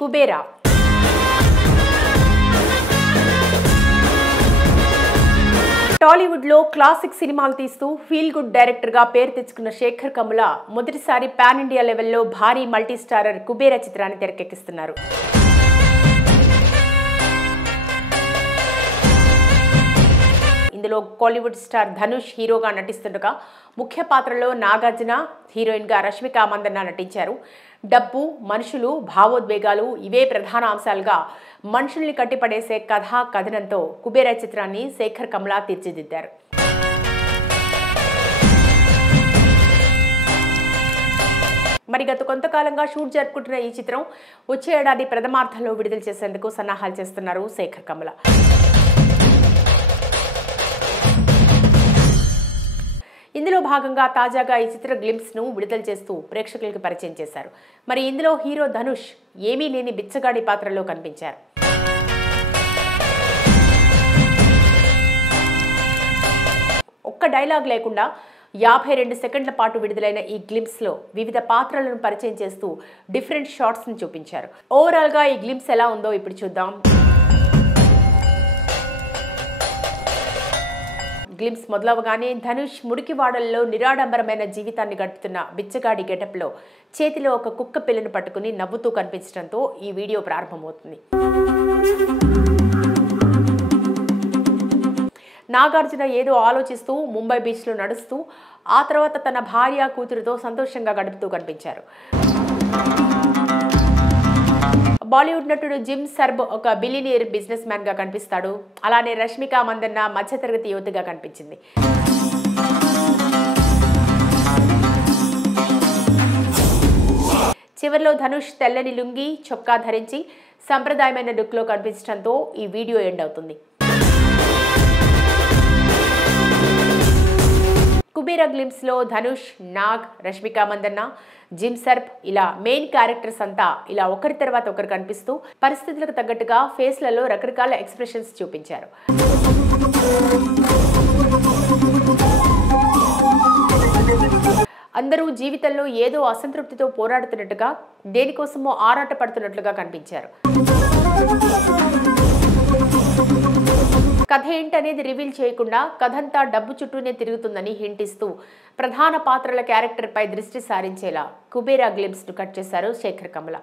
కుబేరా టాలీవుడ్ లో క్లాసిక్ సినిమాలు తీస్తూ ఫీల్ గుడ్ డైరెక్టర్ గా పేరు తెచ్చుకున్న శేఖర్ కమ్ముల మొదటిసారి పాన్ ఇండియా లెవెల్లో భారీ మల్టీ స్టారర్ కుబేరా చిత్రాన్ని తెరకెక్కిస్తున్నారు. ఇందులో కాలీవుడ్ స్టార్ ధనుష్ హీరోగా నటిస్తుండగా ముఖ్య పాత్రలో నాగార్జున, హీరోయిన్ గా రష్మిక మందన్న నటించారు. డబ్బు, మనుషులు, భావోద్వేగాలు ఇవే ప్రధాన అంశాలుగా మనుషుల్ని కట్టిపడేసే కథా కథనంతో కుబేరా చిత్రాన్ని శేఖర్ కమ్ముల తీర్చిదిద్దారు. మరి గత కొంతకాలంగా షూట్ జరుపుకుంటున్న ఈ చిత్రం వచ్చే ఏడాది ప్రథమార్థంలో విడుదల చేసేందుకు సన్నాహాలు చేస్తున్నారు శేఖర్ కమ్ముల. ఇందులో భాగంగా తాజాగా ఈ చిత్ర గ్లింప్స్ ను విడుదల చేస్తూ ప్రేక్షకులకు పరిచయం చేశారు. మరి ఇందులో హీరో ధనుష్ ఏమీ లేని బిచ్చగాడి పాత్రలో కనిపించారు. ఒక్క డైలాగ్ లేకుండా 52 సెకండ్ల పాటు విడుదలైన ఈ గ్లింప్స్ లో వివిధ పాత్రలను పరిచయం చేస్తూ డిఫరెంట్ షాట్స్ ను చూపించారు. ఓవరాల్ గా ఈ గ్లింప్స్ ఎలా ఉందో ఇప్పుడు చూద్దాం. గ్లింప్స్ మొదలవగానే ధనుష్ మురికివాడల్లో నిరాడంబరమైన జీవితాన్ని గడుపుతున్న బిచ్చగాడి గెటప్లో చేతిలో ఒక కుక్క పిల్లను పట్టుకుని నవ్వుతూ కనిపించడంతో ఈ వీడియో ప్రారంభమవుతుంది. నాగార్జున ఏదో ఆలోచిస్తూ ముంబై బీచ్లో నడుస్తూ ఆ తర్వాత తన భార్య కూతురుతో సంతోషంగా గడుపుతూ కనిపించారు. బాలీవుడ్ నటుడు జిమ్ సర్బ్ ఒక బిలియనీర్ బిజినెస్ మ్యాన్ గా కనిపిస్తాడు. అలానే రష్మిక మందన్న మధ్యతరగతి యువతిగా కనిపించింది. చివరిలో ధనుష్ తెల్లని లుంగి, చొక్కా ధరించి సంప్రదాయమైన లుక్ లో కనిపించడంతో ఈ వీడియో ఎండ్ అవుతుంది. కుబేరా గ్లింప్స్ లో ధనుష్, నాగ్, రష్మిక మందన్న, జిమ్ సర్బ్ ఇలా మెయిన్ క్యారెక్టర్స్ అంతా ఇలా ఒకరి తర్వాత ఒకరు కనిపిస్తూ పరిస్థితులకు తగ్గట్టుగా ఫేస్లలో రకరకాల ఎక్స్ప్రెషన్స్ చూపించారు. అందరూ జీవితంలో ఏదో అసంతృప్తితో పోరాడుతున్నట్టుగా, దేనికోసమో ఆరాట పడుతున్నట్లుగా కనిపించారు. కథ ఏంటనేది రివీల్ చేయకుండా కథంతా డబ్బు చుట్టూనే తిరుగుతుందని హింట్ ఇస్తూ ప్రధాన పాత్రల క్యారెక్టర్ పై దృష్టి సారించేలా కుబేరా గ్లింప్స్ ను కట్ చేశారు శేఖర్ కమ్ముల.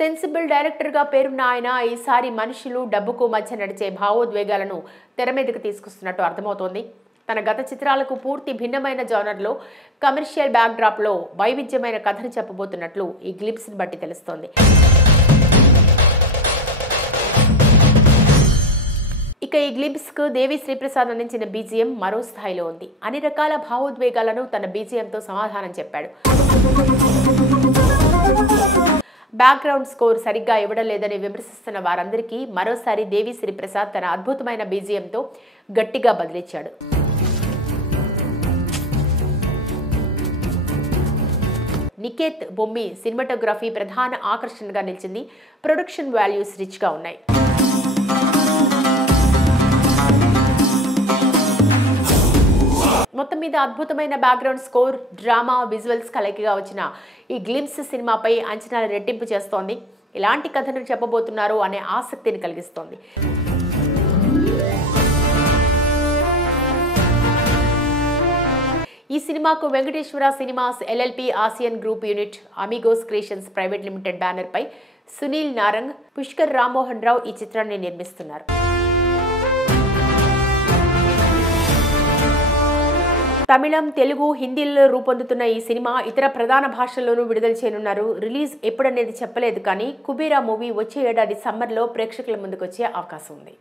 సెన్సిబుల్ డైరెక్టర్ గా పేరున్న ఆయన ఈసారి మనుషులు, డబ్బుకు మధ్య నడిచే భావోద్వేగాలను తెర మీదకు తీసుకొస్తున్నట్టు అర్థమవుతోంది. తన గత చిత్రాలకు పూర్తి భిన్నమైన జానర్లో కమర్షియల్ బ్యాక్ డ్రాప్ లో వైవిధ్యమైన కథను చెప్పబోతున్నట్లు ఈ గ్లింప్స్ ని బట్టి తెలుస్తోంది. ఇక ఈ గ్లింప్స్ కు దేవి శ్రీప్రసాద్ అందించిన బీజిఎం మరో స్థాయిలో ఉంది. అన్ని రకాల భావోద్వేగాలను తన బీజిఎంతో సమాధానం చెప్పాడు. బ్యాక్గ్రౌండ్ స్కోర్ సరిగ్గా ఇవ్వడం లేదని విమర్శిస్తున్న వారందరికీ మరోసారి దేవి శ్రీప్రసాద్ తన అద్భుతమైన బీజిఎంతో గట్టిగా బదిలిచ్చాడు. నికేత్ బొమ్మి సినిమాటోగ్రఫీ ప్రధాన ఆకర్షణగా నిలిచింది. ప్రొడక్షన్ వాల్యూస్ రిచ్ గా ఉన్నాయి. మొత్తం మీద అద్భుతమైన బ్యాక్గ్రౌండ్ స్కోర్, డ్రామా, విజువల్స్ కలయికగా వచ్చిన ఈ గ్లింప్స్ సినిమాపై అంచనాలు రెట్టింపు చేస్తోంది. ఎలాంటి కథను చెప్పబోతున్నారు అనే ఆసక్తిని కలిగిస్తోంది. ఈ సినిమాకు Venkateswara cinemas LLP Asian group unit, Amigos creations private limited banner పై సునీల్ నారంగ్, పుష్కర్ రామ్మోహన్ రావు ఈ చిత్రాన్ని నిర్మిస్తున్నారు. తమిళం, తెలుగు, హిందీల్లో రూపొందుతున్న ఈ సినిమా ఇతర ప్రధాన భాషల్లోనూ విడుదల చేయనున్నారు. రిలీజ్ ఎప్పుడనేది చెప్పలేదు కానీ కుబేరా మూవీ వచ్చే ఏడాది సమ్మర్లో ప్రేక్షకుల ముందుకు వచ్చే అవకాశం ఉంది.